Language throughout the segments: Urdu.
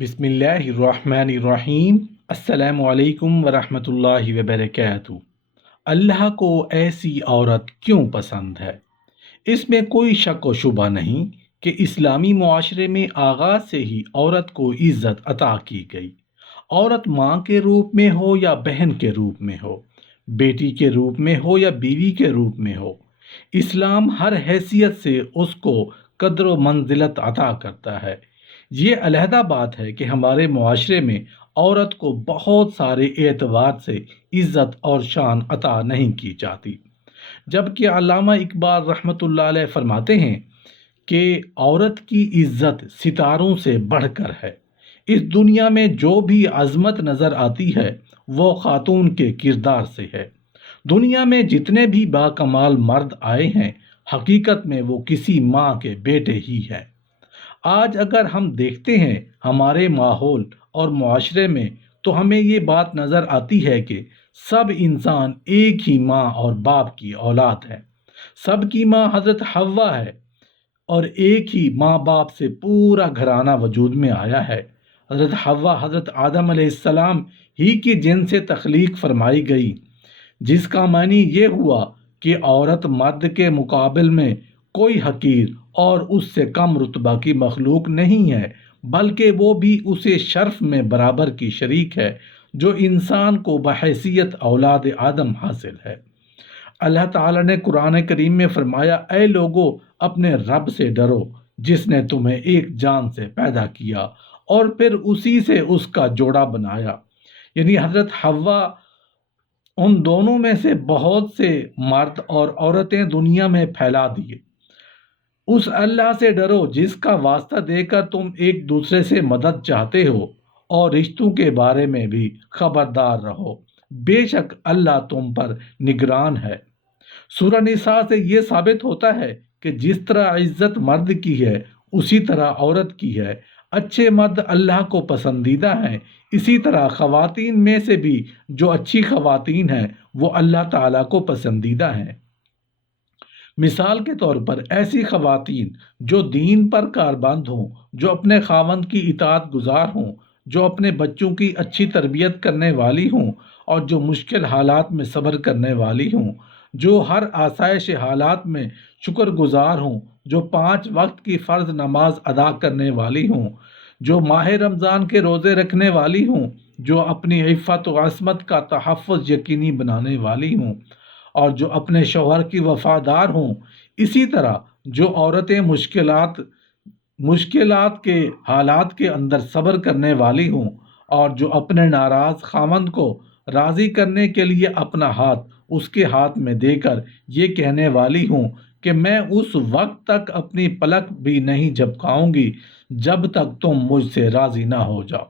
بسم اللہ الرحمن الرحیم۔ السلام علیکم ورحمۃ اللہ وبرکاتہ۔ اللہ کو ایسی عورت کیوں پسند ہے؟ اس میں کوئی شک و شبہ نہیں کہ اسلامی معاشرے میں آغاز سے ہی عورت کو عزت عطا کی گئی۔ عورت ماں کے روپ میں ہو یا بہن کے روپ میں ہو، بیٹی کے روپ میں ہو یا بیوی کے روپ میں ہو، اسلام ہر حیثیت سے اس کو قدر و منزلت عطا کرتا ہے۔ یہ علیحدہ بات ہے کہ ہمارے معاشرے میں عورت کو بہت سارے اعتبار سے عزت اور شان عطا نہیں کی جاتی، جبکہ علامہ اقبال رحمۃ اللہ علیہ فرماتے ہیں کہ عورت کی عزت ستاروں سے بڑھ کر ہے۔ اس دنیا میں جو بھی عظمت نظر آتی ہے وہ خاتون کے کردار سے ہے۔ دنیا میں جتنے بھی باکمال مرد آئے ہیں، حقیقت میں وہ کسی ماں کے بیٹے ہی ہیں۔ آج اگر ہم دیکھتے ہیں ہمارے ماحول اور معاشرے میں، تو ہمیں یہ بات نظر آتی ہے کہ سب انسان ایک ہی ماں اور باپ کی اولاد ہے۔ سب کی ماں حضرت حوا ہے اور ایک ہی ماں باپ سے پورا گھرانہ وجود میں آیا ہے۔ حضرت حوا حضرت آدم علیہ السلام ہی کی جن سے تخلیق فرمائی گئی، جس کا معنی یہ ہوا کہ عورت مرد کے مقابل میں کوئی حقیر اور اس سے کم رتبہ کی مخلوق نہیں ہے، بلکہ وہ بھی اسے شرف میں برابر کی شریک ہے جو انسان کو بحیثیت اولاد آدم حاصل ہے۔ اللہ تعالیٰ نے قرآن کریم میں فرمایا، اے لوگو اپنے رب سے ڈرو جس نے تمہیں ایک جان سے پیدا کیا اور پھر اسی سے اس کا جوڑا بنایا۔ یعنی حضرت حوا ان دونوں میں سے بہت سے مرد اور عورتیں دنیا میں پھیلا دیے۔ اس اللہ سے ڈرو جس کا واسطہ دے کر تم ایک دوسرے سے مدد چاہتے ہو، اور رشتوں کے بارے میں بھی خبردار رہو، بے شک اللہ تم پر نگران ہے۔ سورہ نساء سے یہ ثابت ہوتا ہے کہ جس طرح عزت مرد کی ہے اسی طرح عورت کی ہے۔ اچھے مرد اللہ کو پسندیدہ ہیں، اسی طرح خواتین میں سے بھی جو اچھی خواتین ہیں وہ اللہ تعالیٰ کو پسندیدہ ہیں۔ مثال کے طور پر ایسی خواتین جو دین پر کاربند ہوں، جو اپنے خاوند کی اطاعت گزار ہوں، جو اپنے بچوں کی اچھی تربیت کرنے والی ہوں اور جو مشکل حالات میں صبر کرنے والی ہوں، جو ہر آسائش حالات میں شکر گزار ہوں، جو 5 وقت کی فرض نماز ادا کرنے والی ہوں، جو ماہ رمضان کے روزے رکھنے والی ہوں، جو اپنی عفت و عصمت کا تحفظ یقینی بنانے والی ہوں، اور جو اپنے شوہر کی وفادار ہوں۔ اسی طرح جو عورتیں مشکلات کے حالات کے اندر صبر کرنے والی ہوں اور جو اپنے ناراض خاوند کو راضی کرنے کے لیے اپنا ہاتھ اس کے ہاتھ میں دے کر یہ کہنے والی ہوں کہ میں اس وقت تک اپنی پلک بھی نہیں جھپکاؤں گی جب تک تم مجھ سے راضی نہ ہو جاؤ۔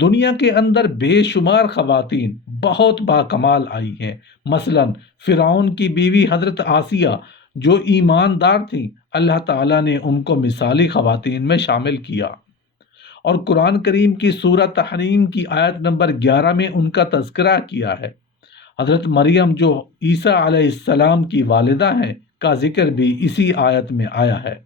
دنیا کے اندر بے شمار خواتین بہت باکمال آئی ہیں۔ مثلا فرعون کی بیوی حضرت آسیہ جو ایماندار تھیں، اللہ تعالیٰ نے ان کو مثالی خواتین میں شامل کیا، اور قرآن کریم کی سورہ تحریم کی آیت نمبر 11 میں ان کا تذکرہ کیا ہے۔ حضرت مریم جو عیسیٰ علیہ السلام کی والدہ ہیں کا ذکر بھی اسی آیت میں آیا ہے۔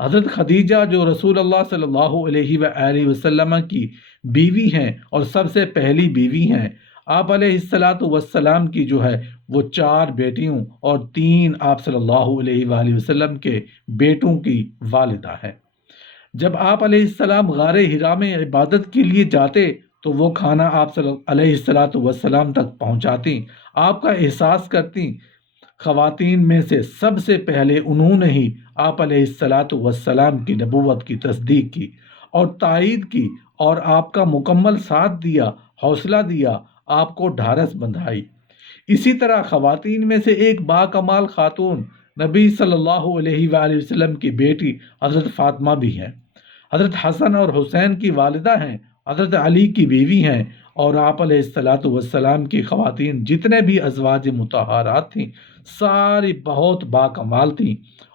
حضرت خدیجہ جو رسول اللہ صلی اللہ علیہ وآلہ وسلم کی بیوی ہیں اور سب سے پہلی بیوی ہیں، آپ علیہ السلام کی جو ہے وہ 4 بیٹیوں اور 3 آپ صلی اللہ علیہ وآلہ وسلم کے بیٹوں کی والدہ ہے۔ جب آپ علیہ السلام غار حرا میں عبادت کے لیے جاتے تو وہ کھانا آپ صلی علیہ السلام تک پہنچاتی، آپ کا احساس کرتی۔ خواتین میں سے سب سے پہلے انہوں نے ہی آپ علیہ السلام کی نبوت کی تصدیق کی اور تائید کی، اور آپ کا مکمل ساتھ دیا، حوصلہ دیا، آپ کو ڈھارس بندھائی۔ اسی طرح خواتین میں سے ایک باکمال خاتون نبی صلی اللہ علیہ وآلہ وسلم کی بیٹی حضرت فاطمہ بھی ہیں، حضرت حسن اور حسین کی والدہ ہیں، حضرت علی کی بیوی ہیں، اور آپ علیہ السلام کی خواتین جتنے بھی ازواج مطہرات تھیں ساری بہت باکمال تھیں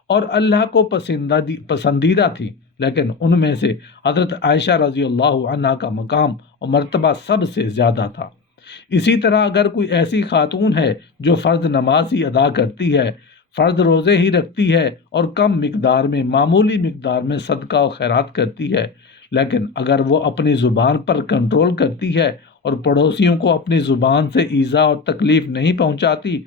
اور اللہ کو پسندیدہ تھیں، لیکن ان میں سے حضرت عائشہ رضی اللہ عنہا کا مقام اور مرتبہ سب سے زیادہ تھا۔ اسی طرح اگر کوئی ایسی خاتون ہے جو فرض نماز ہی ادا کرتی ہے، فرض روزے ہی رکھتی ہے اور کم مقدار میں، معمولی مقدار میں صدقہ و خیرات کرتی ہے، لیکن اگر وہ اپنی زبان پر کنٹرول کرتی ہے اور پڑوسیوں کو اپنی زبان سے ایذا اور تکلیف نہیں پہنچاتی،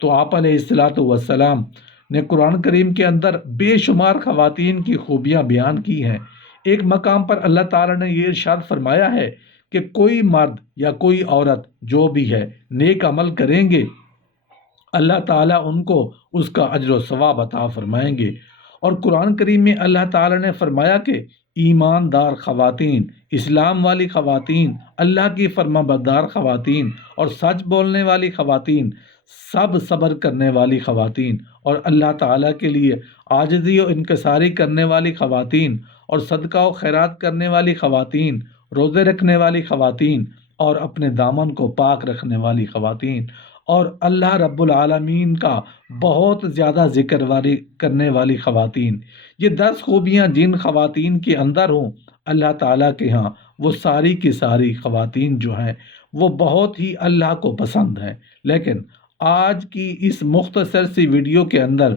تو آپ علیہ الصلاۃ والسلام نے قرآن کریم کے اندر بے شمار خواتین کی خوبیاں بیان کی ہیں۔ ایک مقام پر اللہ تعالیٰ نے یہ ارشاد فرمایا ہے کہ کوئی مرد یا کوئی عورت جو بھی ہے نیک عمل کریں گے، اللہ تعالیٰ ان کو اس کا اجر و ثواب عطا فرمائیں گے۔ اور قرآن کریم میں اللہ تعالیٰ نے فرمایا کہ ایماندار خواتین، اسلام والی خواتین، اللہ کی فرما بردار خواتین اور سچ بولنے والی خواتین، سب صبر کرنے والی خواتین اور اللہ تعالیٰ کے لیے عاجزی و انکساری کرنے والی خواتین اور صدقہ و خیرات کرنے والی خواتین، روزے رکھنے والی خواتین اور اپنے دامن کو پاک رکھنے والی خواتین اور اللہ رب العالمین کا بہت زیادہ ذکر کرنے والی خواتین، یہ 10 خوبیاں جن خواتین کے اندر ہوں، اللہ تعالیٰ کے ہاں وہ ساری کی ساری خواتین جو ہیں وہ بہت ہی اللہ کو پسند ہیں۔ لیکن آج کی اس مختصر سی ویڈیو کے اندر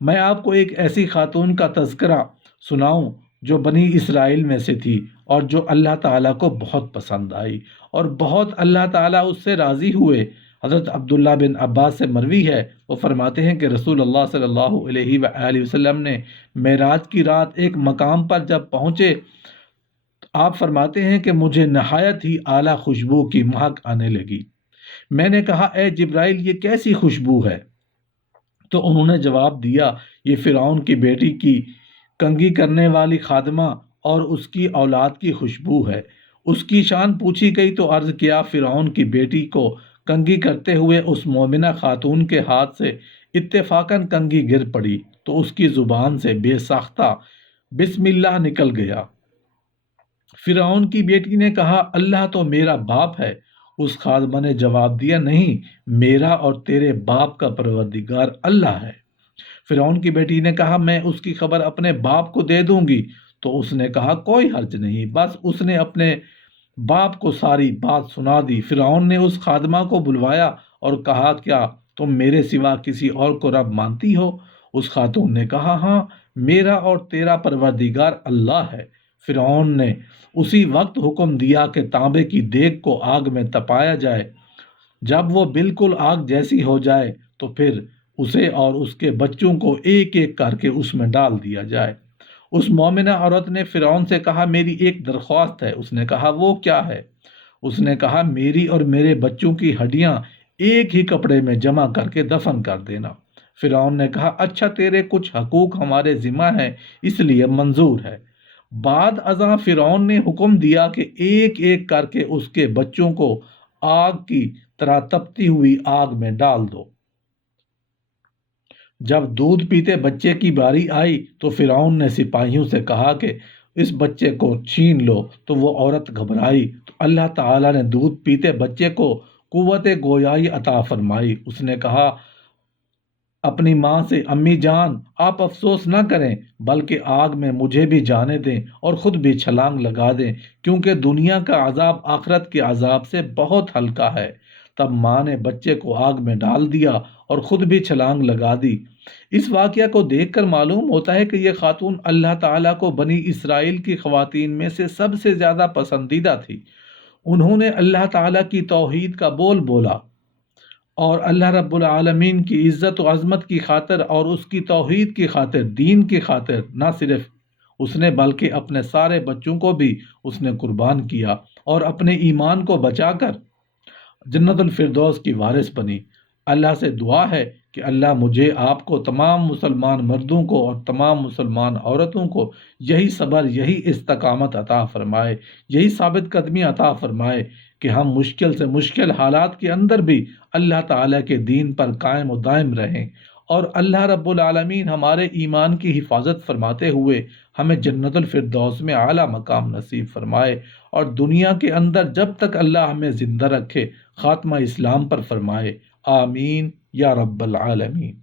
میں آپ کو ایک ایسی خاتون کا تذکرہ سناؤں جو بنی اسرائیل میں سے تھی اور جو اللہ تعالیٰ کو بہت پسند آئی اور بہت اللہ تعالیٰ اس سے راضی ہوئے۔ حضرت عبداللہ بن عباس سے مروی ہے، وہ فرماتے ہیں کہ رسول اللہ صلی اللہ علیہ وآلہ وسلم نے معراج کی رات ایک مقام پر جب پہنچے، آپ فرماتے ہیں کہ مجھے نہایت ہی اعلیٰ خوشبو کی مہک آنے لگی۔ میں نے کہا اے جبرائیل یہ کیسی خوشبو ہے؟ تو انہوں نے جواب دیا یہ فرعون کی بیٹی کی کنگھی کرنے والی خادمہ اور اس کی اولاد کی خوشبو ہے۔ اس کی شان پوچھی گئی تو عرض کیا فرعون کی بیٹی کو کنگھی کرتے ہوئے اس مومنہ خاتون کے ہاتھ سے اتفاقاً کنگھی گر پڑی تو اس کی زبان سے بے ساختہ بسم اللہ نکل گیا۔ فرعون کی بیٹی نے کہا اللہ تو میرا باپ ہے۔ اس خادمہ نے جواب دیا نہیں، میرا اور تیرے باپ کا پروردگار اللہ ہے۔ فرعون کی بیٹی نے کہا میں اس کی خبر اپنے باپ کو دے دوں گی۔ تو اس نے کہا کوئی حرج نہیں، بس اس نے اپنے باپ کو ساری بات سنا دی۔ فرعون نے اس خادمہ کو بلوایا اور کہا کیا تم میرے سوا کسی اور کو رب مانتی ہو؟ اس خاتون نے کہا ہاں، میرا اور تیرا پروردگار اللہ ہے۔ فرعون نے اسی وقت حکم دیا کہ تانبے کی دیگ کو آگ میں تپایا جائے۔ جب وہ بالکل آگ جیسی ہو جائے تو پھر اسے اور اس کے بچوں کو ایک ایک کر کے اس میں ڈال دیا جائے۔ اس مومنہ عورت نے فرعون سے کہا میری ایک درخواست ہے۔ اس نے کہا وہ کیا ہے؟ اس نے کہا میری اور میرے بچوں کی ہڈیاں ایک ہی کپڑے میں جمع کر کے دفن کر دینا۔ فرعون نے کہا اچھا تیرے کچھ حقوق ہمارے ذمہ ہیں اس لیے منظور ہے۔ بعد ازاں فرعون نے حکم دیا کہ ایک ایک کر کے اس کے بچوں کو آگ کی طرح تپتی ہوئی آگ میں ڈال دو۔ جب دودھ پیتے بچے کی باری آئی تو فرعون نے سپاہیوں سے کہا کہ اس بچے کو چھین لو، تو وہ عورت گھبرائی تو اللہ تعالیٰ نے دودھ پیتے بچے کو قوت گویائی عطا فرمائی۔ اس نے کہا اپنی ماں سے امی جان آپ افسوس نہ کریں بلکہ آگ میں مجھے بھی جانے دیں اور خود بھی چھلانگ لگا دیں، کیونکہ دنیا کا عذاب آخرت کے عذاب سے بہت ہلکا ہے۔ تب ماں نے بچے کو آگ میں ڈال دیا اور خود بھی چھلانگ لگا دی۔ اس واقعہ کو دیکھ کر معلوم ہوتا ہے کہ یہ خاتون اللہ تعالیٰ کو بنی اسرائیل کی خواتین میں سے سب سے زیادہ پسندیدہ تھی۔ انہوں نے اللہ تعالیٰ کی توحید کا بول بولا اور اللہ رب العالمین کی عزت و عظمت کی خاطر اور اس کی توحید کی خاطر، دین کی خاطر نہ صرف اس نے بلکہ اپنے سارے بچوں کو بھی اس نے قربان کیا اور اپنے ایمان کو بچا کر جنت الفردوس کی وارث بنی۔ اللہ سے دعا ہے کہ اللہ مجھے آپ کو تمام مسلمان مردوں کو اور تمام مسلمان عورتوں کو یہی صبر، یہی استقامت عطا فرمائے، یہی ثابت قدمی عطا فرمائے کہ ہم مشکل سے مشکل حالات کے اندر بھی اللہ تعالیٰ کے دین پر قائم و دائم رہیں اور اللہ رب العالمین ہمارے ایمان کی حفاظت فرماتے ہوئے ہمیں جنت الفردوس میں اعلیٰ مقام نصیب فرمائے اور دنیا کے اندر جب تک اللہ ہمیں زندہ رکھے خاتمہ اسلام پر فرمائے۔ آمین یا رب العالمین۔